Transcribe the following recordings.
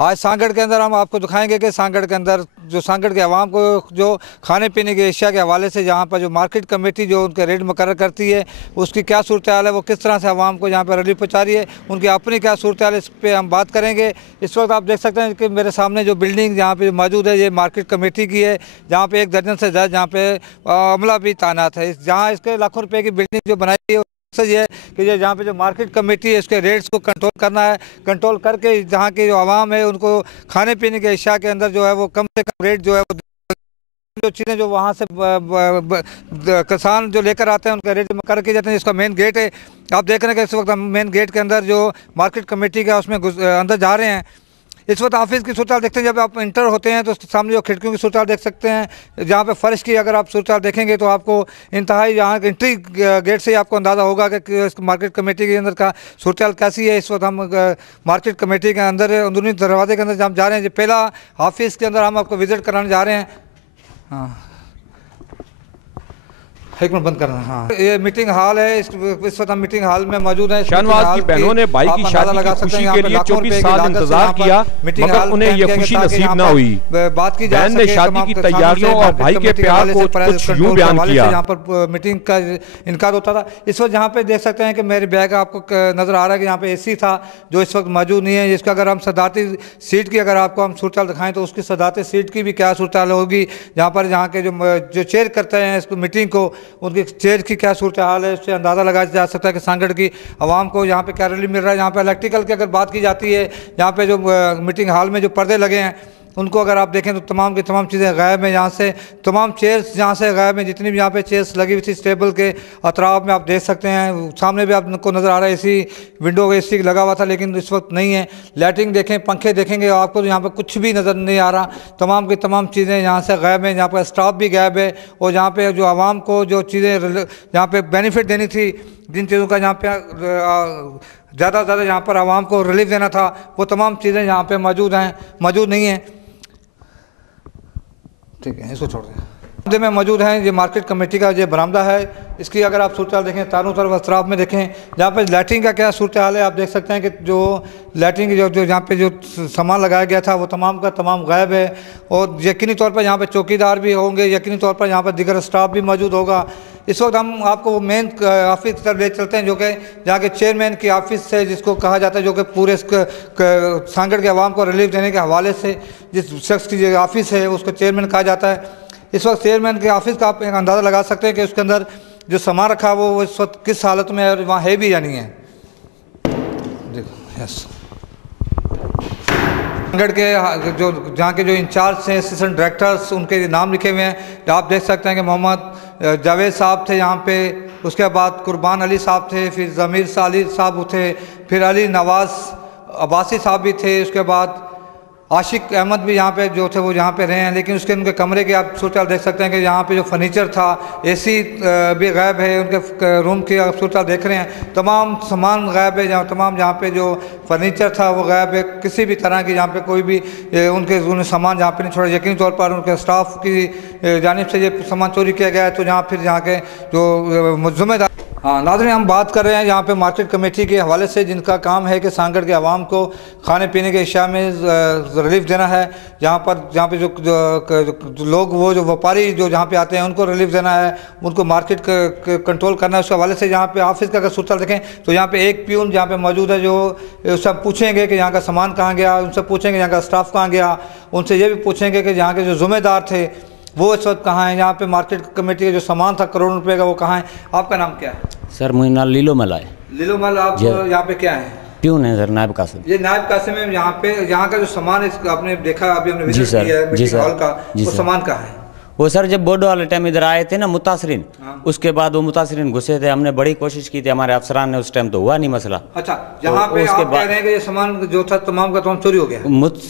आज सांगड़ के अंदर हम आपको दिखाएंगे कि सांगड़ के अंदर जो सांगड़ के अवाम को जो खाने पीने की एशिया के हवाले से जहाँ पर जो मार्केट कमेटी जो उनके रेट मुकर्रर करती है उसकी क्या सूरत हाल है, वो किस तरह से अवाम को यहाँ पर रिलीफ पहुँचा रही है, उनकी अपनी क्या सूरत हाल है, इस पर हम बात करेंगे। इस वक्त आप देख सकते हैं कि मेरे सामने जो बिल्डिंग जहाँ पर मौजूद है ये मार्केट कमेटी की है, जहाँ पर 1 दर्जन से ज़्यादा जहाँ पर अमला भी तैनात है। जहाँ इसके लाखों रुपये की बिल्डिंग जो बनाई है मकसद ये है कि ये जहाँ पे जो मार्केट कमेटी है इसके रेट्स को कंट्रोल करना है, कंट्रोल करके जहाँ की जो आवाम है उनको खाने पीने के अशिया के अंदर जो है वो कम से कम रेट जो है वो जो चीज़ें जो वहाँ से किसान जो लेकर आते हैं उनका रेट मुकर्रर किए जाते हैं। इसका मेन गेट है, आप देख रहे हैं कि इस वक्त हम मेन गेट के अंदर जो मार्केट कमेटी का उसमें अंदर जा रहे हैं। इस वक्त ऑफिस की सूरत देखते हैं, जब आप इंटर होते हैं तो सामने जो खिड़कियों की सूरत देख सकते हैं, जहाँ पे फर्श की अगर आप सूरत देखेंगे तो आपको इंतहाई यहाँ एंट्री गेट से ही आपको अंदाज़ा होगा कि इस मार्केट कमेटी के अंदर का सूरत कैसी है। इस वक्त हम मार्केट कमेटी के अंदर अंदरूनी दरवाजे के अंदर जब हम जा रहे हैं, पहला ऑफिस के अंदर हम आपको विजिट कराने जा रहे हैं। हाँ, एक मिनट बंद करना। हाँ, ये मीटिंग हॉल है, इस वक्त हम मीटिंग हॉल में मौजूद हैं। शाहनवाज की बहनों ने भाई की शादी की खुशी के लिए 24 साल इंतजार किया, मगर उन्हें ये खुशी नसीब न हुई। बात की बहन ने शादी की तैयारियों और भाई के प्यार को कुछ यूं बयान किया। यहाँ पर मीटिंग का इनकार होता था। इस वक्त यहाँ पे देख सकते हैं कि मेरे बैग आपको नजर आ रहा है कि यहाँ पे AC था जो इस वक्त मौजूद नहीं है। इसका अगर हम सदाती सीट की अगर आपको हम सूरत दिखाएं तो उसकी सदाती सीट की भी क्या सूरत होगी, जहाँ पर यहाँ के जो चेयर करते हैं इसको मीटिंग को, उनकी चेयर की क्या सूरत हाल है, उससे अंदाज़ा लगाया जा सकता है कि सांगड़ की आवाम को यहाँ पे क्या रिलीफ मिल रहा है। यहाँ पे इलेक्ट्रिकल की अगर बात की जाती है, यहाँ पे जो मीटिंग हॉल में जो पर्दे लगे हैं उनको अगर आप देखें तो तमाम की तमाम चीज़ें गायब हैं। यहाँ से तमाम चेयर्स यहाँ से गायब हैं, जितनी भी यहाँ पे चेयर्स लगी हुई थी टेबल के अतराफ में आप देख सकते हैं। सामने भी आपको नज़र आ रहा है AC विंडो AC लगा हुआ था, लेकिन इस वक्त नहीं है। लाइटिंग देखें, पंखे देखेंगे आपको तो यहाँ पर कुछ भी नज़र नहीं आ रहा। तमाम की तमाम चीज़ें यहाँ से गायब हैं, यहाँ पर स्टाफ भी गायब है। और यहाँ पर जो आवाम को जो चीज़ें यहाँ पर बेनिफिट देनी थी, जिन चीज़ों का यहाँ पर ज़्यादा से ज़्यादा यहाँ पर आवाम को रिलीफ देना था, वो तमाम चीज़ें यहाँ पर मौजूद नहीं हैं। ठीक है, इसको छोड़ दें। में मौजूद हैं ये मार्केट कमेटी का ये बरामदा है। इसकी अगर आप सूरत हाल देखें, चारों तरफ अतराफ में देखें, जहाँ पर लाइटिंग का क्या सूरत हाल है आप देख सकते हैं कि जो लाइटिंग जो यहाँ पे जो सामान लगाया गया था वो तमाम का तमाम गायब है। और यकीनी तौर पर यहाँ पे चौकीदार भी होंगे, यकीनी तौर पर यहाँ पर दीगर स्टाफ भी मौजूद होगा। इस वक्त हम आपको वो मेन ऑफिस की तरफ ले चलते हैं, जो कि जहाँ के चेयरमैन की ऑफिस है, जिसको कहा जाता है, जो कि पूरे सांगड़ के अवाम को रिलीफ देने के हवाले से जिस शख्स की जो ऑफिस है उसको चेयरमैन कहा जाता है। इस वक्त चेयरमैन के ऑफिस का आप एक अंदाज़ा लगा सकते हैं कि उसके अंदर जो सामान रखा वो इस वक्त किस हालत में है और वहाँ है भी या नहीं है। देखो, यस, सांगड़ के जो जहाँ के जो इंचार्ज हैं, असिस्टेंट डायरेक्टर्स, उनके नाम लिखे हुए हैं। आप देख सकते हैं कि मोहम्मद जावेद साहब थे यहाँ पे, उसके बाद कुर्बान अली साहब थे, फिर ज़मीर साली साहब थे, फिर अली नवाज़ अब्बासी साहब भी थे, उसके बाद आशिक अहमद भी यहाँ पे जो थे वो यहाँ पे रहे हैं। लेकिन उसके उनके कमरे के आप सूरत देख सकते हैं कि यहाँ पे जो फर्नीचर था, AC भी गायब है, उनके रूम की आप सूरत देख रहे हैं, तमाम सामान गायब है। तमाम यहाँ पे जो फर्नीचर था वो गायब है, किसी भी तरह की यहाँ पे कोई भी उनके सामान यहाँ पे नहीं छोड़ा। यकीनी तौर पर उनके स्टाफ की जानिब से ये सामान चोरी किया गया है। तो यहाँ फिर यहाँ के जो जिम्मेदार, हाँ नाज़रीन, हम बात कर रहे हैं यहाँ पे मार्केट कमेटी के हवाले से, जिनका काम है कि सांगड़ के आवाम को खाने पीने के अशिया में रिलीफ देना है। जहाँ पे जो लोग वो जो व्यापारी जो जहाँ पे आते हैं उनको रिलीफ देना है, उनको मार्केट कंट्रोल करना है। उसके हवाले से यहाँ पे ऑफिस का अगर सूरत देखें तो यहाँ पे एक प्यून जहाँ पे मौजूद है, जो सब पूछेंगे कि यहाँ का सामान कहाँ गया, उनसे पूछेंगे यहाँ का स्टाफ कहाँ गया, उनसे ये भी पूछेंगे कि यहाँ के जो जिम्मेदार थे वो इस वक्त कहाँ हैं। यहाँ पे मार्केट कमेटी का जो सामान था करोड़ों रुपए का, वो कहाँ है। आपका नाम क्या है? सर मुझे नाम लीलोमल है। लीलोमल, आप यहाँ पे क्या है? प्यून है सर, नायब कासिम। ये नायब कासिम में यहाँ का जो सामान है आपने देखा, अभी हमने विजिट किया है मीटिंग हॉल का, वो सामान कहाँ है? वो सर जब बोडो वाले टाइम इधर आए थे ना मुतासरीन, उसके बाद वो मुतासरीन घुसे थे, हमने बड़ी कोशिश की थी, हमारे अफसरान ने, उस टाइम तो हुआ नहीं मसला। अच्छा, यहाँ पे आप कह रहे हैं कि ये सामान जो था तमाम का तमाम चोरी हो गया?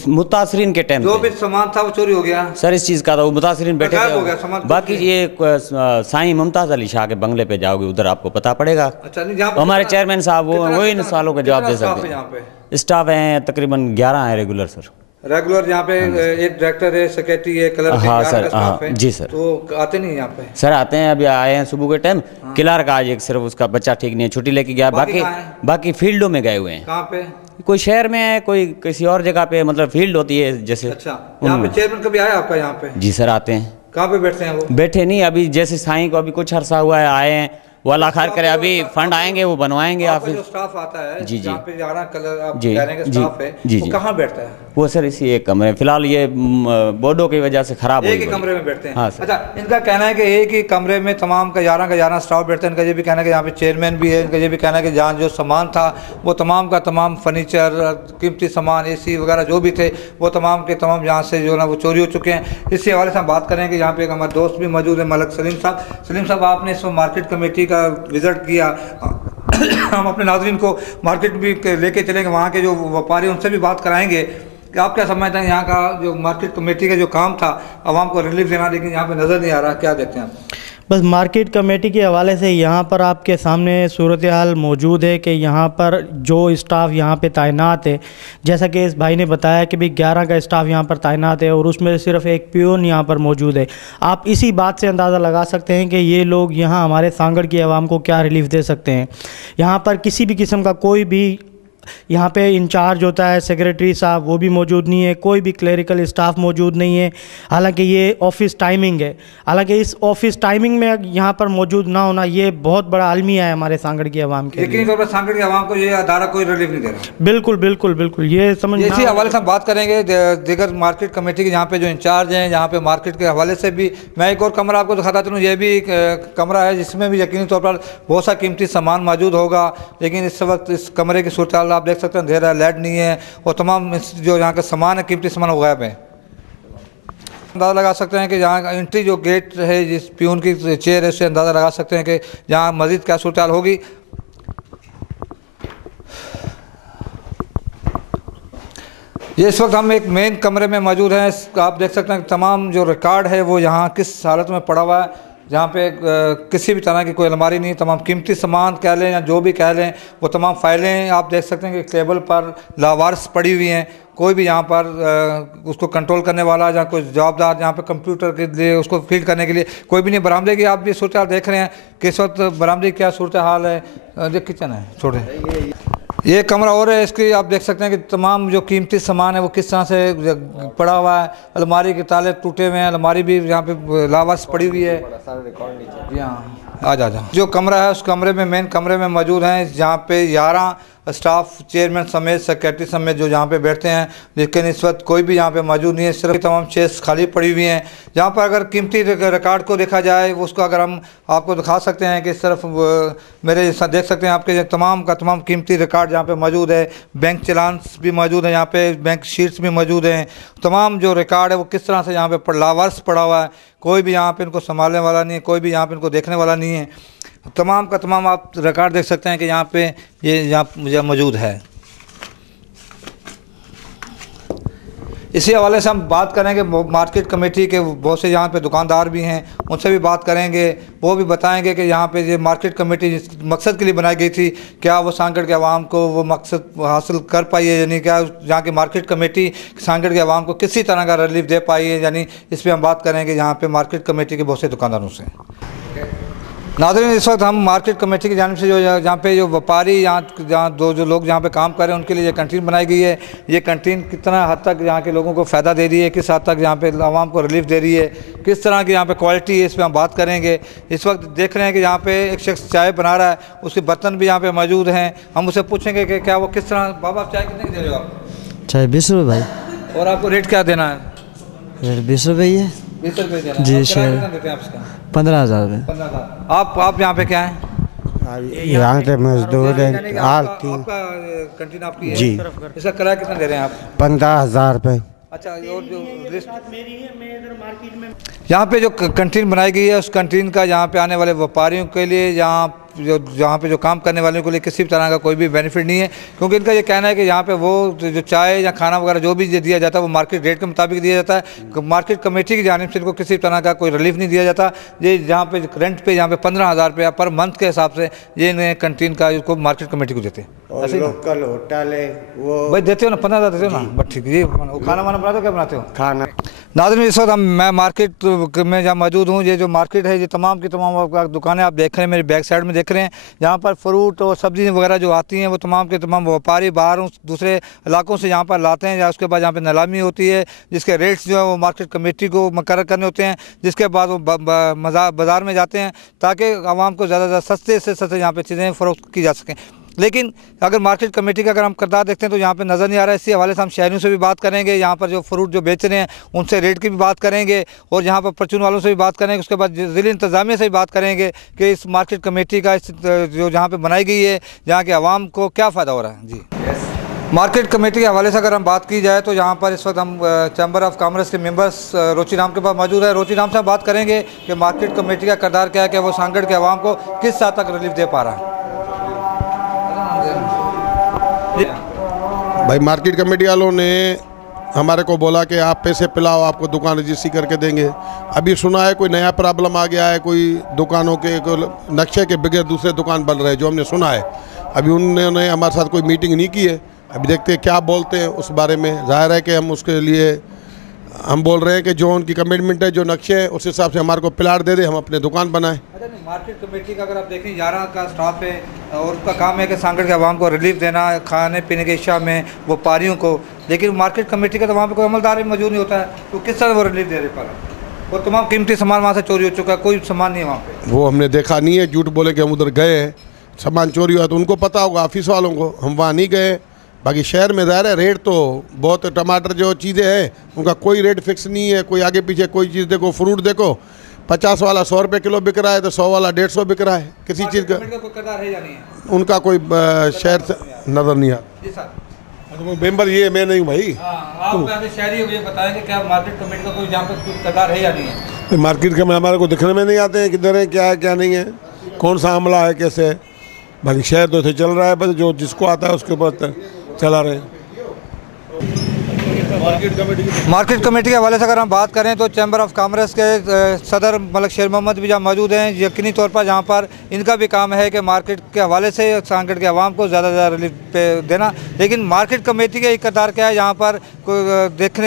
मुतासरीन के टाइम जो भी सामान था वो चोरी हो गया सर, इस चीज का था, वो मुतासरीन बैठे थे। बाकी ये साईं मुमताज अली शाह के बंगले पे जाओगे उधर आपको पता पड़ेगा। अच्छा, हमारे चेयरमैन साहब वो इन सवालों का जवाब दे सकते हैं। स्टाफ है तकरीबन 11 है रेगुलर सर। रेगुलर यहाँ पे एक डायरेक्टर है, सेक्रेटरी है, कलर हाँ सर, हाँ जी सर। तो आते नहीं यहाँ पे? सर आते हैं, अभी आए हैं सुबह के टाइम। क्लर्क आज एक सिर्फ उसका बच्चा ठीक नहीं है, छुट्टी लेके गया, बाकी फील्डों में गए हुए हैं। कहाँ पे? कोई शहर में है, कोई किसी और जगह पे, मतलब फील्ड होती है जैसे। अच्छा, यहाँ पे चेयरमैन कभी आया आपका यहाँ पे? जी सर, आते हैं। कहाँ पे बैठते हैं वो? बैठे नहीं, अभी जैसे साईं को अभी कुछ अरसा हुआ है आए हैं, वो अल्लाह खैर करे, अभी फंड आएंगे वो बनवाएंगे। आप जो स्टाफ आता है जी जहाँ पे 11 कलर आप जी कह रहे हैं कि स्टाफ है, जी वो कहाँ बैठता है? वो सर इसी एक कमरे, फिलहाल ये बोर्डो की वजह से खराब हो एक ही कमरे में बैठते हैं। हाँ सर। अच्छा, इनका कहना है कि एक ही कमरे में तमाम का 11 स्टाफ बैठते हैं। इनका ये भी कहना है कि यहाँ पे चेयरमैन भी है। इनका ये भी कहना है कि जहाँ जो सामान था वो तमाम का तमाम फर्नीचर, कीमती सामान, AC वगैरह जो भी थे वो तमाम के तमाम यहाँ से जो ना वो चोरी हो चुके हैं। इसी हवाले से हम बात करें कि यहाँ पे एक हमारे दोस्त भी मौजूद है, मलक सलीम साहब। सलीम साहब, आपने इस मार्केट कमेटी का विजिट किया, हम अपने नाज़रीन को मार्केट भी लेके चलेंगे, वहाँ के जो व्यापारी उनसे भी बात कराएंगे कि आप क्या समझते हैं यहाँ का जो मार्केट कमेटी का जो काम था आवाम को रिलीफ देना, लेकिन यहाँ पे नज़र नहीं आ रहा, क्या देखते हैं आप? बस मार्केट कमेटी के हवाले से यहाँ पर आपके सामने सूरत हाल मौजूद है कि यहाँ पर जो स्टाफ यहाँ पे तैनात है, जैसा कि इस भाई ने बताया कि भाई 11 का स्टाफ यहाँ पर तैनात है और उसमें सिर्फ एक पियोन यहाँ पर मौजूद है। आप इसी बात से अंदाज़ा लगा सकते हैं कि ये लोग यहाँ हमारे सांगड़ की आवाम को क्या रिलीफ दे सकते हैं। यहाँ पर किसी भी किस्म का कोई भी यहाँ पे इंचार्ज होता है, सेक्रेटरी साहब, वो भी मौजूद नहीं है, कोई भी क्लरिकल स्टाफ मौजूद नहीं है। हालांकि ये ऑफिस टाइमिंग है, हालांकि इस ऑफिस टाइमिंग में यहाँ पर मौजूद ना होना ये बहुत बड़ा अलमिया है हमारे सांगड़ की आवाम के। लेकिन तौर पर सांगड़ की आवाम को ये अदारा कोई रिलीफ नहीं दे रहा। बिल्कुल बिल्कुल बिल्कुल, ये समझ। इसी हवाले से हम बात करेंगे दीगर मार्केट कमेटी के यहाँ पे जो इंचार्ज हैं, यहाँ पे मार्केट के हवाले से भी मैं एक और कमरा आपको दिखाता चलूँ। ये भी कमरा है जिसमें भी यकीनी तौर पर बहुत सा कीमती सामान मौजूद होगा, लेकिन इस वक्त इस कमरे की सूरत हाल आप देख सकते हैं, अंधेरा है, लाइट नहीं है और तमाम जो यहाँ का सामान है, कीमती सामान वो गायब है। अंदाज़ा लगा सकते हैं कि यहाँ एंट्री जो गेट है, जिस पियून की चेयर है, उससे अंदाज़ा लगा सकते हैं कि यहाँ मज़ीद क्या सूरत हाल होगी। ये इस वक्त हम एक मेन कमरे में मौजूद हैं। आप देख सकते हैं कि तमाम जो रिकॉर्ड है वो यहाँ किस हालत में पड़ा हुआ है। जहाँ पे किसी भी तरह की कोई अलमारी नहीं, तमाम कीमती सामान कह लें या जो भी कह लें वो तमाम फाइलें आप देख सकते हैं कि टेबल पर लावारिस पड़ी हुई हैं। कोई भी यहाँ पर उसको कंट्रोल करने वाला या कोई जवाबदार यहाँ पे कंप्यूटर के लिए उसको फीड करने के लिए कोई भी नहीं। बरामदे की आप भी सूरत हाल देख रहे हैं कि इस वक्त बरामदे की क्या सूरत हाल है। जो किचन है छोटे, ये कमरा और है, इसकी आप देख सकते हैं कि तमाम जो कीमती सामान है वो किस तरह से पड़ा हुआ है। अलमारी के ताले टूटे हुए हैं, अलमारी भी यहाँ पे लावारिस पड़ी हुई है। यहाँ आ जा जो कमरा है उस कमरे में, मेन कमरे में मौजूद हैं, जहाँ पे 11 स्टाफ, चेयरमैन समेत, सेक्रेटरी समेत जो यहाँ पे बैठते हैं, लेकिन इस वक्त कोई भी यहाँ पे मौजूद नहीं है। सिर्फ तमाम चेयर्स खाली पड़ी हुई हैं। जहाँ पर अगर कीमती रिकॉर्ड को देखा जाए, उसको अगर हम आपको दिखा सकते हैं कि सिर्फ मेरे साथ देख सकते हैं आपके तमाम का तमाम कीमती रिकॉर्ड यहाँ पे मौजूद है। बैंक चलान्स भी मौजूद है, यहाँ पे बैंक शीट्स भी मौजूद हैं। तमाम जो रिकॉर्ड है वो किस तरह से यहाँ पे लावारिस पड़ा हुआ है। कोई भी यहाँ पे इनको संभालने वाला नहीं है, कोई भी यहाँ पे इनको देखने वाला नहीं है। तमाम का तमाम आप रिकॉर्ड देख सकते हैं कि यहाँ पे ये यहाँ मौजूद है। इसी हवाले से हम बात करेंगे मार्केट कमेटी के बहुत से यहाँ पे दुकानदार भी हैं, उनसे भी बात करेंगे। वो भी बताएंगे कि यहाँ पे ये मार्केट कमेटी जिस मकसद के लिए बनाई गई थी, क्या वो सांगड़ के आवाम को वो मकसद हासिल कर पाई है, यानी क्या यहाँ की मार्केट कमेटी सांगड़ के आवाम को किसी तरह का रिलीफ दे पाई है, यानी इस पर हम बात करेंगे यहाँ पे मार्केट कमेटी के बहुत से दुकानदारों से। नाज़रीन, इस वक्त हम मार्केट कमेटी की जानिब से जो जहाँ पे जो व्यापारी जहाँ जो लोग जहाँ पे काम कर रहे हैं उनके लिए ये कैंटीन बनाई गई है। ये कैंटीन कितना हद तक यहाँ के लोगों को फ़ायदा दे रही है, किस हद तक यहाँ पे आवाम को रिलीफ दे रही है, किस तरह की यहाँ पे क्वालिटी है, इस पर हम बात करेंगे। इस वक्त देख रहे हैं कि यहाँ पे एक शख्स चाय बना रहा है, उसके बर्तन भी यहाँ पे मौजूद हैं। हम उससे पूछेंगे कि क्या वो किस तरह। बाबा, आप चाय कितने की दे रहे हो आप? चाय 20 रुपये भाई। और आपको रेट क्या देना है? रेट 20 रुपये ही है। 20 रुपये देना जी सर। 15,000 रुपये। 15,000। आप यहाँ पे क्या है? यहाँ के मजदूर हैं। आपका कैंटीन आपकी है जी। इसका किराया कितना दे रहे हैं आप? 15,000 रुपये। अच्छा, और जो यहाँ पे जो कैंटीन बनाई गई है उस कैंटीन का यहाँ पे आने वाले व्यापारियों के लिए, जहाँ पे जो काम करने वालों के लिए किसी भी तरह का कोई भी बेनिफिट नहीं है, क्योंकि इनका ये कहना है कि यहाँ पे वो जो चाय या खाना वगैरह जो भी दिया जाता है वो मार्केट रेट के मुताबिक दिया जाता है। मार्केट कमेटी की जानिब से इनको किसी तरह का कोई रिलीफ नहीं दिया जाता। ये जहाँ पे रेंट पे यहाँ पे 15,000 रुपया पर मंथ के हिसाब से ये इन्हें कैंटीन का इसको मार्केट कमेटी को देते हैं। और लोकल होटल है वो भाई देते हो ना, 15,000 देते हो ना, बस ठीक है। ये खाना वाना बनाते हो, क्या बनाते हो? खाना नाज़रीन, इस वक्त मैं मार्केट में जहाँ मौजूद हूँ। ये जो मार्केट है, ये तमाम की तमाम दुकानें आप देख रहे हैं, मेरे बैक साइड में देख रहे हैं। यहाँ पर फ्रूट और सब्ज़ी वगैरह जो आती हैं वो तमाम के तमाम व्यापारी बाहर दूसरे इलाकों से यहाँ पर लाते हैं, या उसके बाद यहाँ पर नीलामी होती है, जिसके रेट्स जो है वो मार्केट कमेटी को मुकर्रर करने होते हैं, जिसके बाद वो बाज़ार में जाते हैं ताकि आवाम को ज़्यादा सस्ते से सस्ते यहाँ पर चीज़ें फ़रोख्त की जा सकें। लेकिन अगर मार्केट कमेटी का अगर हम किरदार देखते हैं तो यहाँ पे नज़र नहीं आ रहा है। इसी हवाले से हम शहरियों से भी बात करेंगे, यहाँ पर जो फ्रूट जो बेच रहे हैं उनसे रेट की भी बात करेंगे, और यहाँ पर परचून वालों से भी बात करेंगे। उसके बाद ज़िला इंतज़ामिया से भी बात करेंगे कि इस मार्केट कमेटी का जो जहाँ पर बनाई गई है, जहाँ के आवाम को क्या फ़ायदा हो रहा है। जी, मार्केट कमेटी के हवाले से अगर हम बात की जाए तो यहाँ पर इस वक्त हम चैम्बर ऑफ कॉमर्स के मेंबर्स रोची राम के पास मौजूद है। रोची राम से हम बात करेंगे कि मार्केट कमेटी का किरदार क्या है, कि वो सांगड़ के आवाम को किस हद तक रिलीफ दे पा रहा है। भाई, मार्केट कमेटी वालों ने हमारे को बोला कि आप पैसे पिलाओ, आपको दुकान रजिस्ट्री करके देंगे। अभी सुना है कोई नया प्रॉब्लम आ गया है, कोई दुकानों के नक्शे के बगैर दूसरे दुकान बन रहे हैं, जो हमने सुना है। अभी उन्होंने हमारे साथ कोई मीटिंग नहीं की है। अभी देखते हैं क्या बोलते हैं उस बारे में। जाहिर है कि हम उसके लिए हम बोल रहे हैं कि जो उनकी कमिटमेंट है, जो नक्शे है, उस हिसाब से हमारे को प्लाट दे दे, हम अपने दुकान बनाएं। मार्केट कमेटी का अगर आप देखें 11 का स्टाफ है और उसका काम है कि सांगड़ के आवाम को रिलीफ देना, खाने पीने के इशा में व्यापारियों को। लेकिन मार्केट कमेटी का तो वहाँ पर कोई अमलदार भी मौजूद नहीं होता है, तो किस तरह वो रिलीफ दे पा रहा है। और तमाम कीमती सामान वहाँ से चोरी हो चुका है, कोई सामान नहीं है वहाँ पे। वो हमने देखा नहीं है, झूठ बोले कि हम उधर गए हैं, सामान चोरी हुआ तो उनको पता होगा ऑफिस वालों को, हम वहाँ नहीं गए। बाकी शहर में ज़ाहिर है रेट तो बहुत, टमाटर जो चीज़ें हैं उनका कोई रेट फिक्स नहीं है, कोई आगे पीछे कोई चीज़ देखो, फ्रूट देखो 50 वाला 100 रुपये किलो बिक रहा है तो 100 वाला 150 बिक रहा है। किसी चीज़ का उनका कोई शहर से नज़र नहीं आता। मेंबर ये मैं नहीं हूँ भाई। आप शहरी हो, ये बताएंगे क्या मार्केट कमेटी का कोई जहाँ पर किरदार है या नहीं है। मार्केट का हमारे को दिखने में नहीं आते हैं किधर है, क्या है क्या नहीं है, कौन सा हमला है, कैसे है। बाकी शहर तो ऐसे चल रहा है, बस जो जिसको आता है उसके ऊपर चला रहे हैं। मार्केट कमेटी के हवाले से अगर हम बात करें तो चैम्बर ऑफ कॉमर्स के सदर मलिक शेर मोहम्मद भी जहाँ मौजूद हैं। यकीनी तौर पर जहाँ पर इनका भी काम है कि मार्केट के हवाले से सांगड़ के आवाम को ज़्यादा से ज़्यादा रिलीफ पे देना। लेकिन मार्केट कमेटी का एक किरदार क्या है, यहाँ पर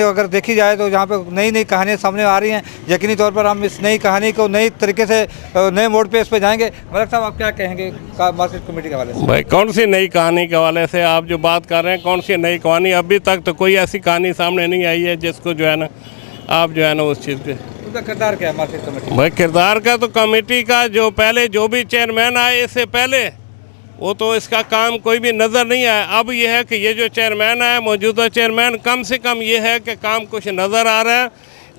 अगर देखी जाए तो यहाँ पर नई नई कहानियाँ सामने आ रही हैं। यकीनी तौर पर हम इस नई कहानी को नई तरीके से नए मोड़ पर इस पर जाएंगे। मलिक साहब, आप क्या कहेंगे मार्केट कमेटी के हवाले से? भाई, कौन सी नई कहानी के हवाले से आप जो बात कर रहे हैं, कौन सी नई कहानी? अभी तक तो कोई ऐसी कहानी सामने नहीं आई है जिसको जो है ना आप जो है ना उस चीज़ पे। उनका किरदार क्या है मार्केट कमेटी? भाई, किरदार का तो कमेटी का जो पहले जो भी चेयरमैन आए इससे पहले वो तो इसका काम कोई भी नज़र नहीं आया। अब ये है कि ये जो चेयरमैन आया, मौजूदा चेयरमैन, कम से कम ये है कि काम कुछ नज़र आ रहा है।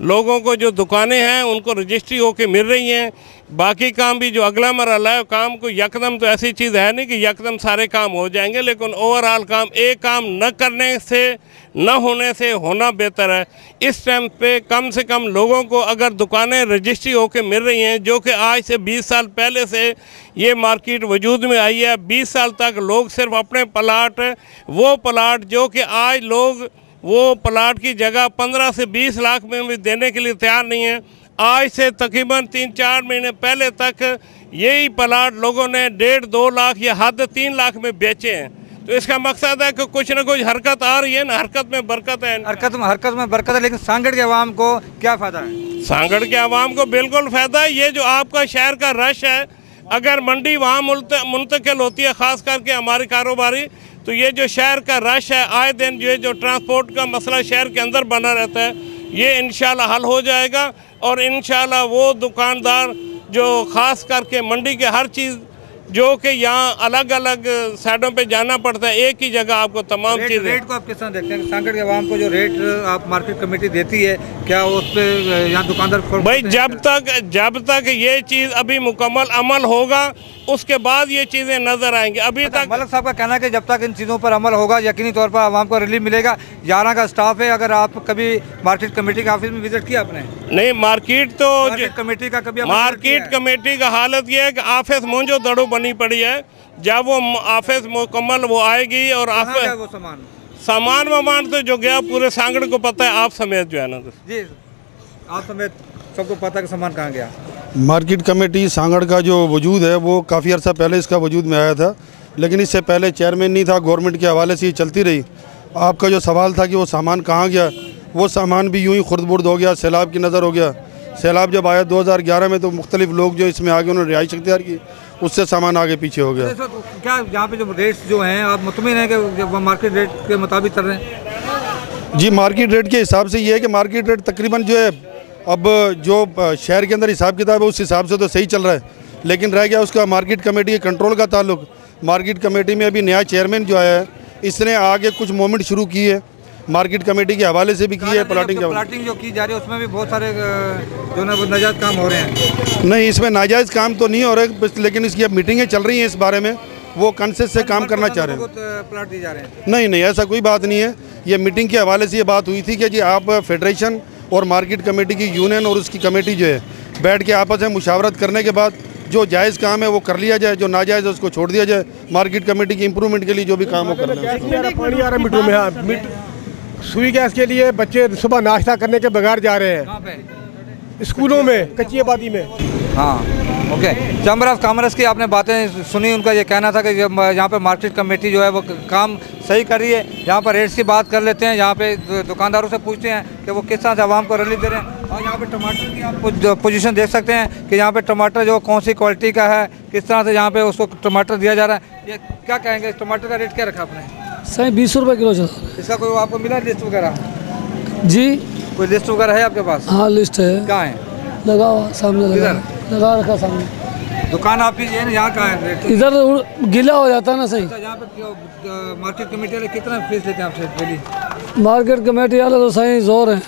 लोगों को जो दुकानें हैं उनको रजिस्ट्री होके मिल रही हैं। बाकी काम भी जो अगला मरहला है, काम को यकदम तो ऐसी चीज़ है नहीं कि यकदम सारे काम हो जाएंगे, लेकिन ओवरऑल काम एक काम न करने से न होने से होना बेहतर है। इस टाइम पे कम से कम लोगों को अगर दुकानें रजिस्ट्री होके मिल रही हैं, जो कि आज से 20 साल पहले से ये मार्केट वजूद में आई है। 20 साल तक लोग सिर्फ अपने प्लाट, वो प्लाट जो कि आज लोग वो प्लाट की जगह 15 से 20 लाख में भी देने के लिए तैयार नहीं है। आज से तकरीबन 3-4 महीने पहले तक यही प्लाट लोगों ने 1.5-2 लाख या हद 3 लाख में बेचे हैं। तो इसका मकसद है कि कुछ ना कुछ हरकत आ रही है ना, हरकत में बरकत है। हरकत में बरकत है। लेकिन सांगड़ के आवाम को क्या फ़ायदा है? सांगड़ के आवाम को बिल्कुल फ़ायदा है। ये जो आपका शहर का रश है, अगर मंडी वहाँ मुंतकिल होती है, ख़ास करके हमारी कारोबारी, तो ये जो शहर का रश है, आए दिन ये जो ट्रांसपोर्ट का मसला शहर के अंदर बना रहता है, ये इंशाल्लाह हल हो जाएगा। और इंशाल्लाह वो दुकानदार जो ख़ास करके मंडी के हर चीज़ जो कि यहाँ अलग अलग साइडों पे जाना पड़ता है, एक ही जगह आपको तमाम चीज़ें। रेट को आप किस तरह देखते हैं? सांगड़ के आवाम को जो रेट आप मार्केट कमेटी देती है, क्या उस पर यहाँ दुकानदार? भाई, जब तक ये चीज़ अभी मुकम्मल अमल होगा उसके बाद ये चीज़ें नज़र आएंगी। अभी तक मलिक साहब का कहना है कि जब तक इन चीज़ों पर अमल होगा यकीनी तौर पर आवाम को रिलीफ मिलेगा। 11 का स्टाफ है। अगर आप कभी मार्केट कमेटी के ऑफिस में विजिट किया आपने? नहीं, मार्केट कमेटी का कभी मार्केट कमेटी का हालत ये है कि ऑफिस मोंजो दड़ो बनी पड़ी है। जब वो ऑफिस मुकम्मल वो आएगी और वो सामान तो जो गया पूरे सांगड़ को पता है, आप समेत जो है ना। जी, आप समेत सबको पता है कि सामान कहाँ गया। मार्केट कमेटी सांगड़ का जो वजूद है वो काफ़ी अर्सा पहले इसका वजूद में आया था, लेकिन इससे पहले चेयरमैन नहीं था, गवर्नमेंट के हवाले से ये चलती रही। आपका जो सवाल था कि वो सामान कहाँ गया, वो सामान भी यूँ ही खुर्द-बुर्द हो गया, सैलाब की नज़र हो गया। सैलाब जब आया 2011 में तो मुख्तलिफ लोग जो इसमें आगे उन्होंने रिहाइश इख्तियार की, उससे सामान आगे पीछे हो गया। तो क्या यहाँ पे जो रेट्स जो हैं आप मुतमिन हैं कि मार्केट रेट के मुताबिक चल रहे हैं? जी, मार्केट रेट के हिसाब से ये है कि मार्केट रेट तकरीबन जो है अब जो शहर के अंदर हिसाब किताब है उस हिसाब से तो सही चल रहा है, लेकिन रह गया उसका मार्केट कमेटी के कंट्रोल का ताल्लुक। मार्केट कमेटी में अभी नया चेयरमैन जो आया है, इसने आगे कुछ मूवमेंट शुरू की है, मार्केट कमेटी के हवाले से भी की है। प्लाटिंग जो की जा रही है उसमें भी बहुत सारे जो ना नाजायज़ काम हो रहे हैं। नहीं, इसमें नाजायज़ काम तो नहीं हो रहे, लेकिन इसकी अब मीटिंगें चल रही हैं इस बारे में, वो कंसेस से काम करना चाह रहे हैं। प्लाट दिए जा रहे हैं? नहीं, ऐसा कोई बात नहीं है। ये मीटिंग के हवाले से ये बात हुई थी कि जी आप फेडरेशन और मार्केट कमेटी की यूनियन और उसकी कमेटी जो है बैठ के आपस में मुशावरत करने के बाद जो जायज़ काम है वो कर लिया जाए, जो नाजायज़ है उसको छोड़ दिया जाए। मार्केट कमेटी की इम्प्रूवमेंट के लिए जो भी काम हो करना है। पानी आ रहा है मीटरों में, सुई गैस के लिए बच्चे सुबह नाश्ता करने के बगैर जा रहे हैं स्कूलों में, कच्ची आबादी में। हाँ, ओके। चैम्बर ऑफ कॉमर्स की आपने बातें सुनी, उनका ये कहना था कि यहाँ पे मार्केट कमेटी जो है वो काम सही कर रही है। यहाँ पर रेट्स की बात कर लेते हैं, यहाँ पे दुकानदारों से पूछते हैं कि वो किस तरह से आवाम को रिलीफ दे रहे हैं। और यहाँ पे टमाटर की आप पोजीशन देख सकते हैं कि यहाँ पे टमाटर जो कौन सी क्वालिटी का है, किस तरह से यहाँ पे उसको टमाटर दिया जा रहा है। ये क्या कहेंगे, टमाटर का रेट क्या रखा आपने? सही 20 रुपये किलो चल रहा है। इसका कोई आपको मिला लिस्ट वगैरह? जी, कोई लिस्ट वगैरह है आपके पास? हाँ, लिस्ट है। कहाँ है? लगा हुआ सामने, लगा रखा सामने। दुकान आपकी ये यहाँ कहाँ है? इधर गीला हो जाता है ना। सही। यहाँ पे मार्केट कमेटी वाले कितना फीस लेते हैं आपसे डेली? मार्केट कमेटी वाले तो सही जोर है।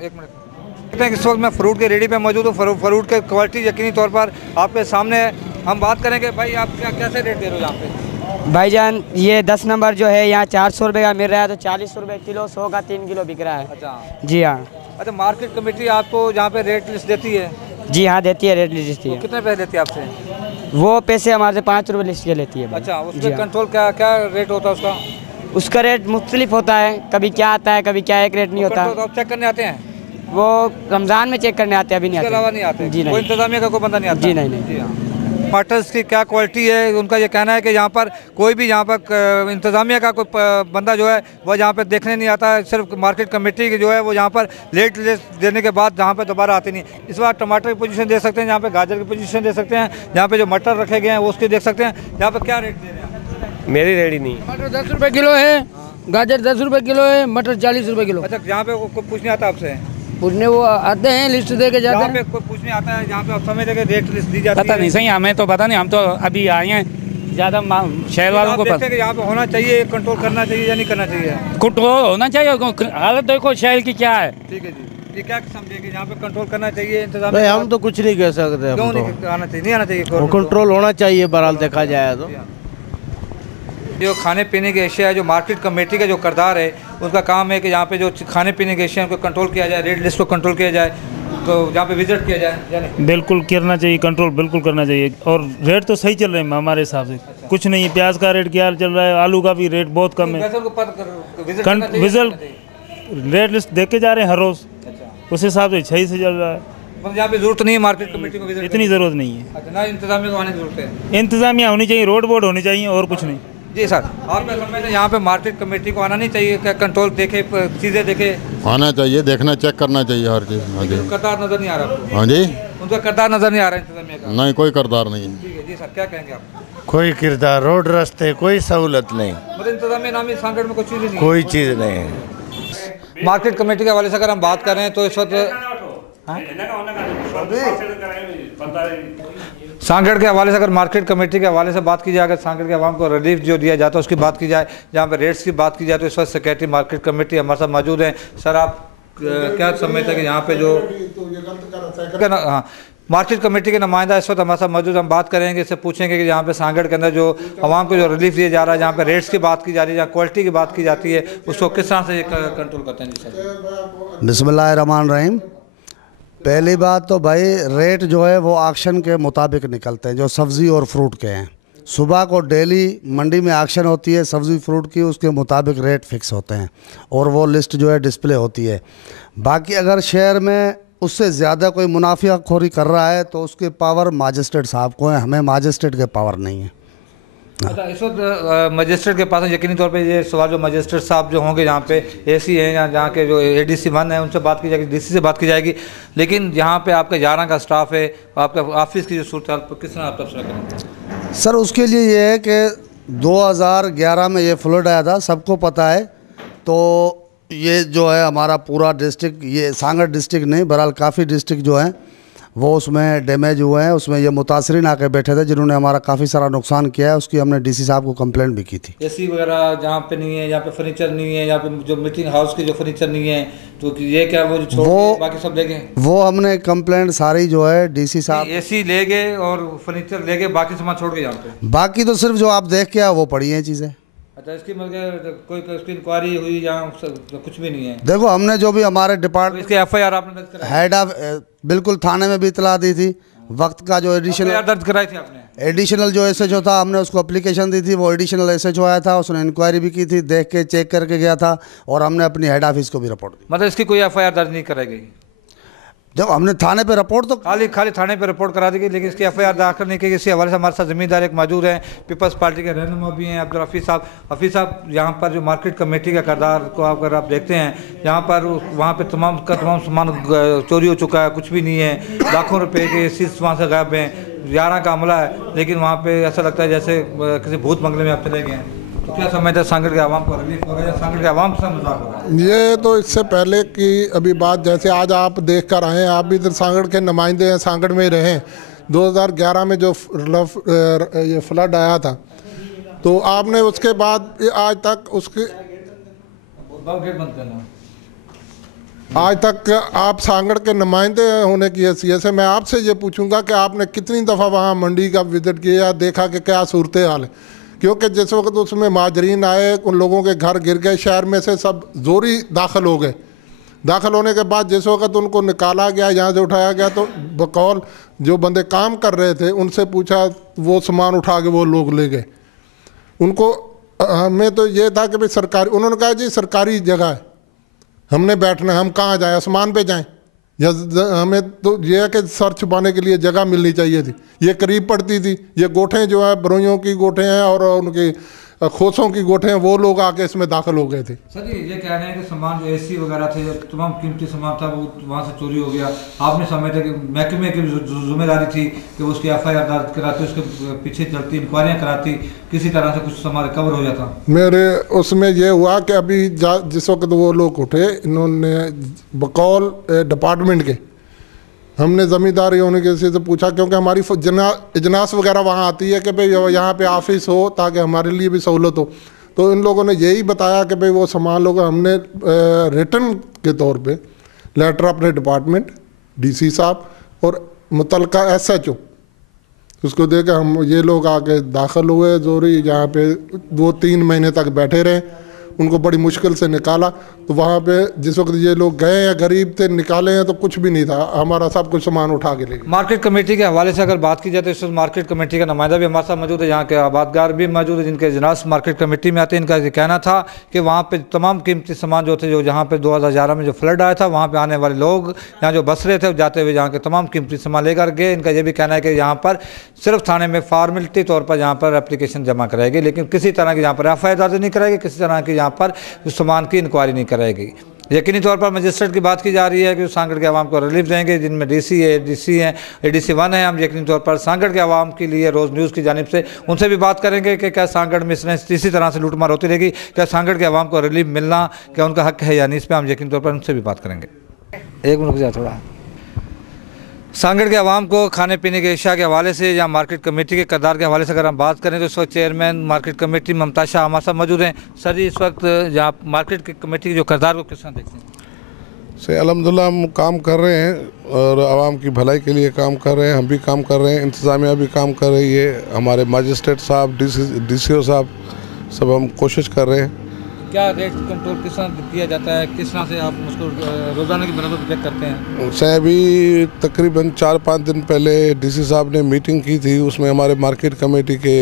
एक मिनट, इस वक्त मैं फ्रूट के रेडी पे मौजूद हूँ। फ्रूट के क्वालिटी यकीनी तौर पर आपके सामने है। हम बात करेंगे भाई, आप कैसे रेट दे रहे हो यहाँ पे? भाईजान ये 10 नंबर जो है यहाँ 400 रुपये का मिल रहा है, तो 40 रुपये किलो, 100 का 3 किलो बिक रहा है। अच्छा जी हाँ। अच्छा, मार्केट कमेटी आपको यहाँ पे रेट लिस्ट देती है? जी हाँ, देती है, रेट लिस्ट देती है। कितने पैसे देती है आपसे? वो पैसे हमारे से 5 रुपये लिस्ट के लेती है। अच्छा, उसमें कंट्रोल क्या रेट होता है उसका? उसका रेट मुख्तलिफ होता है, कभी क्या आता है, कभी क्या, एक रेट नहीं होता। तो चेक करने आते हैं? वो रमज़ान में चेक करने आते हैं, अभी नहीं आते। इसके अलावा नहीं आते? जी नहीं। कोई इंतजामिया का कोई बंदा नहीं आता? जी नहीं। टमाटर्स की क्या क्वालिटी है, उनका ये कहना है कि यहाँ पर कोई भी यहाँ पर इंतज़ामिया का कोई बंदा जो है वो यहाँ पर देखने नहीं आता है। सिर्फ मार्केट कमेटी की जो है वो यहाँ पर लेट लिस्ट देने के बाद यहाँ पर दोबारा आती नहीं। इस बार टमाटर की पोजीशन दे सकते हैं, यहाँ पे गाजर की पोजीशन दे सकते हैं, यहाँ पे जो मटर रखे गए हैं वो उसकी देख सकते हैं। यहाँ पर क्या रेट दे रहे हैं? मेरी रेडी नहीं। टमाटर 10 रुपये किलो है, गाजर 10 रुपये किलो है, मटर 40 रुपये किलो। अच्छा, यहाँ पे कोई पूछने आता आपसे? पूछने वो आते हैं, लिस्ट दे के जाते हैं। कोई पूछने आता है यहाँ पे आप समय देके रेट लिस्ट दी जाती है? पता नहीं सही, हमें तो पता नहीं, हम तो अभी आए हैं, ज़्यादा शहर वालों को पता। यहाँ पे होना चाहिए, कंट्रोल करना चाहिए या नहीं करना चाहिए? कंट्रोल होना चाहिए, हालत देखो शहर की क्या है। ठीक है जी, ये क्या समझे कि यहाँ पे कंट्रोल करना चाहिए, इंतजाम? भाई हम तो कुछ नहीं कह सकते। क्यों नहीं आना चाहिए? नहीं आना चाहिए, कंट्रोल होना चाहिए बहरहाल देखा जाए तो। जो खाने पीने की अशिया है, जो मार्केट कमेटी का जो किरदार है, उनका काम है कि यहाँ पे जो खाने पीने की अशिया को कंट्रोल किया जाए, रेट लिस्ट को कंट्रोल किया जाए, तो यहाँ पे विजिट किया जाए या नहीं? बिल्कुल करना चाहिए, कंट्रोल बिल्कुल करना चाहिए। और रेट तो सही चल रहे हैं हमारे हिसाब से। कुछ नहीं, प्याज का रेट क्या चल रहा है, आलू का भी रेट बहुत कम है। विजिट रेट लिस्ट देख के जा रहे हैं हर रोज़, उस हिसाब से सही से चल रहा है। यहाँ पे जरूरत नहीं है मार्केट कमेटी को विजिट? इतनी ज़रूरत नहीं है। अच्छा, ना इंतजामिया को आने की जरूरत है? इंतजामिया होनी चाहिए, रोड बोर्ड होनी चाहिए, और कुछ नहीं। जी सर, आपका समझते हैं यहाँ पे मार्केट कमेटी को आना नहीं चाहिए, क्या कंट्रोल देखे, चीज़ें देखे? आना चाहिए, देखना, चेक करना चाहिए हर चीज़। हाँ जी। करदार नजर नहीं आ रहा आपको? हाँ जी, उनका करदार नजर नहीं आ रहा इंतजामिया का? नहीं, कोई करदार नहीं है। ठीक है जी सर, क्या कहेंगे आप? कोई किरदार, रोड रास्ते कोई सहूलत नहीं, मतलब इंतजामिया नामी सांगड़ में कोई चीज़ नहीं? कोई चीज़ नहीं है। मार्केट कमेटी के हवाले से अगर हम बात करें तो इस वक्त सांगड़ के हवाले से, अगर मार्केट कमेटी के हवाले से बात की जाए, अगर सांगड़ के आवाम को रिलीफ जो दिया जाता है उसकी बात की जाए, जहाँ पे रेट्स की बात की जाए, तो इस वक्त सेक्रेटरी मार्केट कमेटी हमारे साथ मौजूद हैं। सर, आप क्या समझते हैं कि यहाँ पे जो हाँ मार्केट कमेटी के नुमाइंदा इस वक्त हमारे साथ मौजूद, हम बात करेंगे, इससे पूछेंगे कि यहाँ पे सांगड़ के अंदर जो आवाम को जो रिलीफ दिया जा रहा है, जहाँ पे रेट्स की बात की जा रही है, जहाँ क्वालिटी की बात की जाती है, उसको किस तरह से कंट्रोल करते हैं? जी सर। बिस्मिल्लाहिर्रहमानिर्रहीम। पहली बात तो भाई रेट जो है वो ऑक्शन के मुताबिक निकलते हैं, जो सब्ज़ी और फ्रूट के हैं। सुबह को डेली मंडी में ऑक्शन होती है सब्ज़ी फ्रूट की, उसके मुताबिक रेट फिक्स होते हैं और वो लिस्ट जो है डिस्प्ले होती है। बाकी अगर शहर में उससे ज़्यादा कोई मुनाफियाखोरी कर रहा है तो उसके पावर मजिस्ट्रेट साहब को है, हमें मजिस्ट्रेट के पावर नहीं है। अच्छा, इस वक्त मजिस्ट्रेट के पास यकीनी तौर पे ये सवाल जो मजिस्ट्रेट साहब जो होंगे यहाँ पे एसी हैं या जहाँ के जो ADC 1 है उनसे बात की जाएगी, DC से बात की जाएगी, लेकिन यहाँ पे आपका 11 का स्टाफ है, आपका ऑफिस की जो सूरत हाल किस तरह आप तबसरा करेंगे? सर उसके लिए ये है कि 2011 में ये फ्लड आया था, सबको पता है। तो ये जो है हमारा पूरा डिस्ट्रिक्ट, ये सांगड़ डिस्ट्रिक्ट नहीं बहरहाल काफ़ी डिस्ट्रिक्ट जो हैं वो उसमें डैमेज हुए हैं। उसमें ये मुतासरीन आके बैठे थे जिन्होंने हमारा काफ़ी सारा नुकसान किया है। उसकी हमने DC साहब को कंप्लेंट भी की थी। एसी वगैरह जहाँ पे नहीं है, यहाँ पे फर्नीचर नहीं है, यहाँ पे जो मीटिंग हाउस के जो फर्नीचर नहीं है, तो ये क्या वो जो छोड़ बाकी सब ले गए? वो हमने कंप्लेंट सारी जो है DC साहब एसी ले गए और फर्नीचर ले गए, बाकी सामान छोड़ गए यहाँ पे। बाकी तो सिर्फ जो आप देख के आए वो पड़ी हैं चीज़ें। अच्छा, इसकी मतलब कोई इंक्वायरी हुई यहाँ कुछ भी नहीं है? देखो हमने जो भी हमारे डिपार्टमेंट इसके FIR आपने दर्ज कराई? हेड ऑफ बिल्कुल थाने में भी इतला दी थी। वक्त का जो FIR दर्ज कराई थी आपने? एडिशनल जो SHO था हमने उसको एप्लीकेशन दी थी, वो एडिशनल SHO आया था, उसने इंक्वायरी भी की थी, देख के चेक करके गया था और हमने अपनी हेड ऑफिस को भी रिपोर्ट दी। मतलब इसकी कोई FIR दर्ज नहीं कराई गई? जब हमने थाने पे रिपोर्ट तो खाली थाने पे रिपोर्ट करा दी गई, लेकिन इसकी FIR दाखिल नहीं की गई। इसी हवाले से हमारे साथ ज़मींदार एक मौजूद हैं, पीपल्स पार्टी के रहनुमा भी हैं, अब्दुल हफीज़ साहब। हफीज़ साहब, यहाँ पर जो मार्केट कमेटी का किरदार को अगर आप देखते हैं, यहाँ पर वहाँ पे तमाम सामान चोरी हो चुका है, कुछ भी नहीं है, लाखों रुपए के चीज़ वहाँ से गायब हैं, 11 का हमला है, लेकिन वहाँ पे ऐसा लगता है जैसे किसी भूत बंगले में आप चले गए हैं। तो क्या समझते हैं सांगड़ के आवाम को रिलीफ होगा या सांगड़ के आवाम से मजाक होगा? ये तो इससे पहले की अभी बात, जैसे आज आप देख कर आए हैं, आप भी इधर सांगड़ के नुमाइंदे हैं, सांगड़ में रहे। 2011 में जो ये फ्लड आया था, तो आपने उसके बाद आज तक उसके आज तक आप सांगड़ के नुमाइंदे होने की हैसियत से मैं आपसे ये पूछूंगा कि आपने कितनी दफ़ा वहाँ मंडी का विजिट किया, देखा कि क्या सूरत हाल है? क्योंकि जिस वक्त उसमें माजरीन आए, उन लोगों के घर गिर गए, शहर में से सब जोरी दाखिल हो गए। दाखिल होने के बाद जिस वक्त उनको निकाला गया, यहाँ से उठाया गया, तो बकौल जो बंदे काम कर रहे थे उनसे पूछा, वो सामान उठा के वो लोग ले गए। उनको हमें तो ये था कि भाई सरकारी, उन्होंने कहा जी सरकारी जगह है, हमने बैठना है, हम कहाँ जाएँ, आसमान पे जाएँ? हमें तो ये है कि सर छुपाने के लिए जगह मिलनी चाहिए थी। ये करीब पड़ती थी, ये गोठें जो है बरोइयों की गोठें हैं और उनकी खोसों की गोठें हैं, वो लोग आके इसमें दाखिल हो गए थे। सर जी, ये कह रहे हैं कि सामान जो AC वगैरह थे, जो तमाम कीमती सामान था, वो वहाँ से चोरी हो गया। आपने समझते कि महकमे की जिम्मेदारी थी कि वो उसकी FIR दर्ज कराती, उसके पीछे चलती, इंक्वायरियाँ कराती, किसी तरह से कुछ सामान रिकवर हो जाता। मेरे उसमें ये हुआ कि अभी जिस वक्त वो लोग उठे, इन्होंने बकौल डिपार्टमेंट के, हमने ज़मींदारी होने के से पूछा, क्योंकि हमारी इजनास वगैरह वहाँ आती है कि भाई यहाँ पे ऑफिस हो ताकि हमारे लिए भी सहूलत हो। तो इन लोगों ने यही बताया कि भाई वो सामान लोग, हमने रिटर्न के तौर पे लेटर अपने डिपार्टमेंट, DC साहब और मुतलका SHO उसको दे के हम ये लोग आके दाखिल हुए जोरी, यहाँ पे 2-3 महीने तक बैठे रहे, उनको बड़ी मुश्किल से निकाला। तो वहाँ पे जिस वक्त ये लोग गए हैं, गरीब थे, निकाले हैं, तो कुछ भी नहीं था, हमारा सब कुछ सामान उठा के ले गए। मार्केट कमेटी के हवाले से अगर बात की जाए तो इस वक्त मार्केट कमेटी का नुमाइंदा भी हमारे साथ मौजूद है, यहाँ के आबादगार भी मौजूद है जिनके इजलास मार्केट कमेटी में आते हैं। इनका ये कहना था कि वहाँ पे तमाम कीमती सामान जो थे, जो जहाँ पे 2011 में जो फ्लड आया था, वहाँ पे आने वाले लोग यहाँ जो बस रहे थे, जाते हुए यहाँ के तमाम कीमती सामान लेकर गए। इनका ये भी कहना है कि यहाँ पर सिर्फ थाने में फॉर्मेलिटी तौर पर यहाँ पर एप्लीकेशन जमा कराएगी, लेकिन किसी तरह की यहाँ पर FIR दर्ज नहीं कराएगी, किसी तरह की यहाँ पर सामान की इंक्वायरी नहीं कराएगी। यकीनी तौर पर मजिस्ट्रेट की बात की जा रही है कि सांगड़ के आवाम को रिलीफ देंगे, जिनमें DC है, ADC हैं, ADC 1 है। हम यकीनी तौर पर सांगड़ के आवाम के लिए रोज़ न्यूज़ की जानिब से उनसे भी बात करेंगे कि क्या सांगड़ में इसी तरह से लूटमार होती रहेगी, क्या सांगड़ के आवाम को रिलीफ मिलना क्या उनका हक है या नहीं, इस पर हम यकीनी तौर पर उनसे भी बात करेंगे। एक मिनट रुक जाए थोड़ा। सांगड़ के आवाम को खाने पीने के अशिया के हवाले से या मार्केट कमेटी के किरदार के हवाले से अगर हम बात करें तो इस वक्त chairman market committee Mumtaz Shah हमारे साथ मौजूद हैं। सर जी, इस वक्त यहाँ मार्केट की कमेटी के जो किरदार को किस तरह देखते हैं? से अल्हम्दुलिल्लाह हम काम कर रहे हैं और आवाम की भलाई के लिए काम कर रहे हैं, हम भी काम कर रहे हैं, इंतज़ामिया भी काम कर रही है, हमारे मजिस्ट्रेट साहब, DCO साहब, सब हम कोशिश कर रहे हैं। क्या रेट कंट्रोल किस तरह किया जाता है, किस तरह से आप उसको रोज़ाना की बराबर चेक करते हैं? उससे अभी तकरीबन 4-5 दिन पहले DC साहब ने मीटिंग की थी, उसमें हमारे मार्केट कमेटी के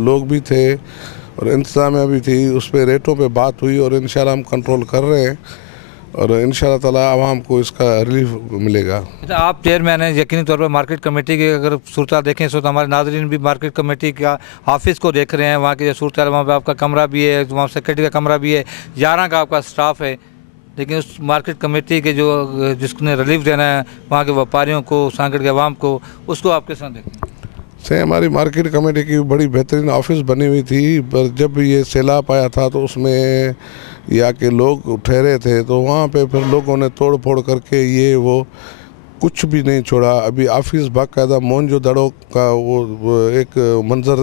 लोग भी थे और इंतज़ामिया भी थी, उस पर रेटों पे बात हुई और इंशाल्लाह हम कंट्रोल कर रहे हैं। और इंशाल्लाह ताला आवाम को इसका रिलीफ मिलेगा। अच्छा, आप चेयरमैन हैं, यकीनी तौर पर मार्केट कमेटी की अगर सूरत देखें इस वक्त हमारे नाज़रीन भी मार्केट कमेटी का ऑफिस को देख रहे हैं, वहाँ की जो सूरत वहाँ पर आपका कमरा भी है, वहाँ सेक्रेटरी का कमरा भी है, 11 का आपका स्टाफ है, लेकिन उस मार्केट कमेटी के जो जिसने रिलीफ देना है वहाँ के व्यापारियों को, सांगड़ के अवाम को, उसको आप किस तरह देखें? से हमारी मार्केट कमेटी की बड़ी बेहतरीन ऑफिस बनी हुई थी, पर जब ये सैलाब आया था तो उसमें यहाँ के लोग ठहरे थे, तो वहाँ पे फिर लोगों ने तोड़ फोड़ करके ये वो कुछ भी नहीं छोड़ा। अभी ऑफिस बाकायदा मोहनजोदड़ो का वो एक मंजर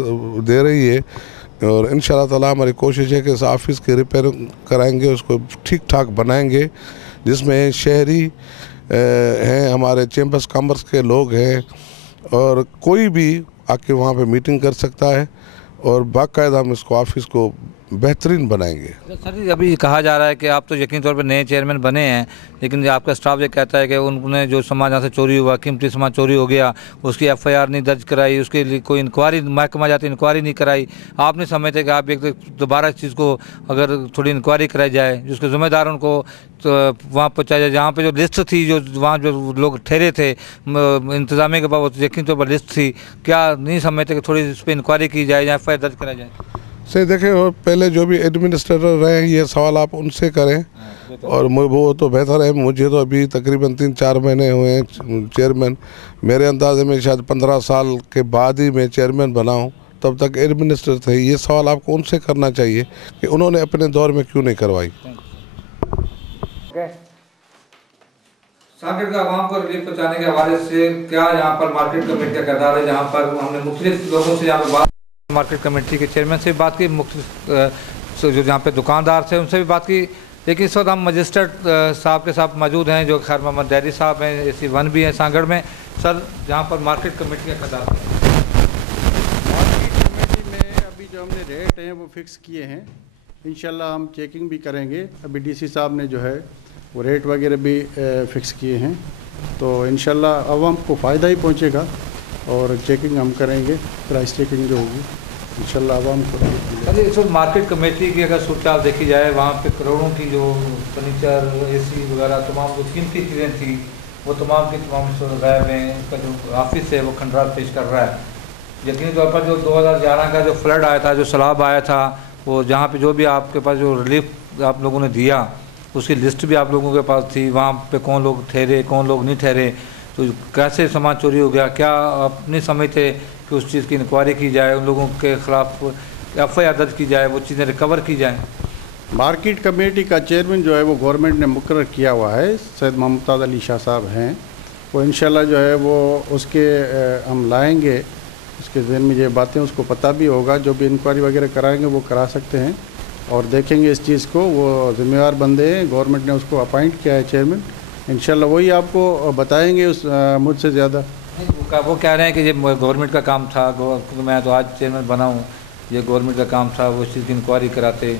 दे रही है, और इंशाल्लाह ताला हमारी कोशिश है कि इस ऑफिस के रिपेयर कराएंगे, उसको ठीक ठाक बनाएंगे, जिसमें शहरी हैं, हमारे चैम्बर्स कॉमर्स के लोग हैं, और कोई भी आके वहाँ पे मीटिंग कर सकता है, और बाकायदा हम इसको ऑफिस को बेहतरीन बनाएंगे। सर जी, अभी कहा जा रहा है कि आप तो यकीनी तौर पर नए चेयरमैन बने हैं, लेकिन आपका स्टाफ ये कहता है कि उन्होंने जो सामान यहाँ से चोरी हुआ, कीमती सामान चोरी हो गया, उसकी FIR नहीं दर्ज कराई, उसके लिए कोई इंक्वायरी महकमा जाती इंक्वायरी नहीं कराई। आप नहीं समझते कि आप एक दोबारा इस चीज़ को अगर थोड़ी इंक्वायरी कराई जाए, जिसके ज़िम्मेदार उनको तो वहाँ पहुँचाया जाए, जहाँ पे जो लिस्ट थी, जो वहाँ जो लोग ठहरे थे इंतजामिया के बाद यकीनी तौर पर लिस्ट थी, क्या नहीं समझते कि थोड़ी इस पर इंक्वायरी की जाए या FIR दर्ज कराई जाए? से देखें, और पहले जो भी एडमिनिस्ट्रेटर रहे ये सवाल आप उनसे करें, और वो तो बेहतर है। मुझे तो अभी तकरीबन 3-4 महीने हुए हैं चेयरमैन, मेरे अंदाजे में शायद 15 साल के बाद ही मैं चेयरमैन बना हूँ, तब तक एडमिनिस्ट्रेटर थे। ये सवाल आपको उनसे करना चाहिए कि उन्होंने अपने दौर में क्यों नहीं करवाई। सांगड़ का आवाम को रिलीफ पहुँचाने के हवाले से क्या यहाँ पर मार्केट कमेटी का किरदार है? जहाँ पर हमने मुख्तलिफ लोगों से यहाँ पर बात, मार्केट कमेटी के चेयरमैन से भी बात की, जो जहाँ पे दुकानदार थे उनसे भी बात की, लेकिन इस वक्त हम मजिस्ट्रेट साहब के साथ मौजूद हैं, जो खैर मोहम्मद डैरी साहब हैं, AC1 भी हैं सांगड़ में। सर, जहाँ पर मार्केट कमेटी का किरदार है, मार्केट कमेटी में अभी जो हमने रेट हैं वो फिक्स किए हैं, इंशाल्लाह हम चेकिंग भी करेंगे। अभी DC साहब ने जो है वो रेट वगैरह भी फिक्स किए हैं, तो इंशाल्लाह आवाम को फ़ायदा ही पहुँचेगा, और चेकिंग हम करेंगे, प्राइस चेकिंग जो होगी इंशाल्लाह आवाम को। अरे इस वक्त मार्केट कमेटी की अगर सूरत देखी जाए, वहाँ पे करोड़ों की जो फर्नीचर, AC वगैरह तमाम जो कीमती चीज़ें थी, वो तमाम की तमाम गायब हैं। उसका जो ऑफिस है वो खंडरात पेश कर रहा है। यकीनी तौर पर जो 2011 का जो फ्लड आया था, जो सैलाब आया था, वो जहाँ पे जो भी आपके पास जो रिलीफ आप लोगों ने दिया, उसकी लिस्ट भी आप लोगों के पास थी, वहाँ पे कौन लोग ठहरे, कौन लोग नहीं ठहरे, तो कैसे सामान चोरी हो गया, क्या आप नहीं समझते कि उस चीज़ की इंक्वायरी की जाए, उन लोगों के ख़िलाफ़ FIR दर्ज की जाए, वो चीज़ें रिकवर की जाएँ? मार्केट कमेटी का चेयरमैन जो है वो गवर्नमेंट ने मुकर्रर किया हुआ है, सैयद मुमताज़ अली शाह साहब हैं, वो इंशाल्लाह जो है वो उसके हम लाएंगे, उसके ज़हन में ये बातें उसको पता भी होगा, जो भी इंक्वायरी वगैरह कराएंगे वो करा सकते हैं, और देखेंगे इस चीज़ को। वो ज़िम्मेदार बंदे हैं, गवर्नमेंट ने उसको अपॉइंट किया है चेयरमैन, इंशाल्लाह वही आपको बताएंगे उस मुझसे ज़्यादा। वो कह रहे हैं कि ये गवर्नमेंट का काम था, मैं तो आज चेयरमैन बना हूँ, ये गवर्नमेंट का काम था, वो इस चीज़ की इंक्वायरी कराते,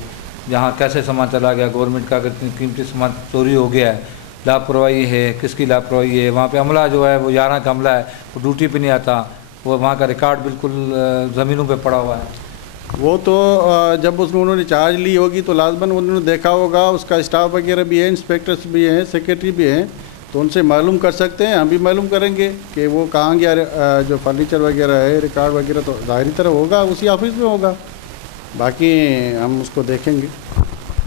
जहाँ कैसे सामान चला गया, गवर्नमेंट का अगर कीमती सामान चोरी हो गया है, लापरवाही है, किसकी लापरवाही है, वहाँ पे अमला जो है वो 11 का अमला है, वो ड्यूटी पे नहीं आता, वो वहाँ का रिकॉर्ड बिल्कुल ज़मीनों पे पड़ा हुआ है। वो तो जब उन्होंने चार्ज ली होगी तो लाजमन उन्होंने देखा होगा, उसका स्टाफ वगैरह भी है, इंस्पेक्टर्स भी हैं, सेक्रेटरी भी हैं, तो उनसे मालूम कर सकते हैं, हम भी मालूम करेंगे कि वो कहाँ गया, जो फर्नीचर वगैरह है, रिकॉर्ड वगैरह तो ज़ाहिरी तरह होगा उसी ऑफिस में होगा, बाकी हम उसको देखेंगे।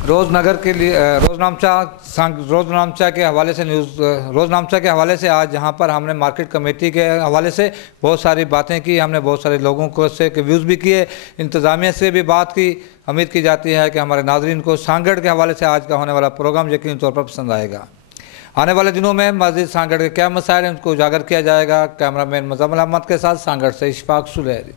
रोज़नगर के लिए रोज़नामचा के हवाले से रोज़नामचा के हवाले से आज यहाँ पर हमने मार्केट कमेटी के हवाले से बहुत सारी बातें की, हमने बहुत सारे लोगों को से के व्यूज़ भी किए, इंतज़ामिया से भी बात की। उम्मीद की जाती है कि हमारे नाज़रीन को सांगड़ के हवाले से आज का होने वाला प्रोग्राम यकीनी तौर पर पसंद आएगा। आने वाले दिनों में मस्जिद सांगड़ के क्या मसाइल हैं उनको उजागर किया जाएगा। कैमरामैन मुज़म्मिल अहमद के साथ सांगड़ से इशफाक सुलैरी।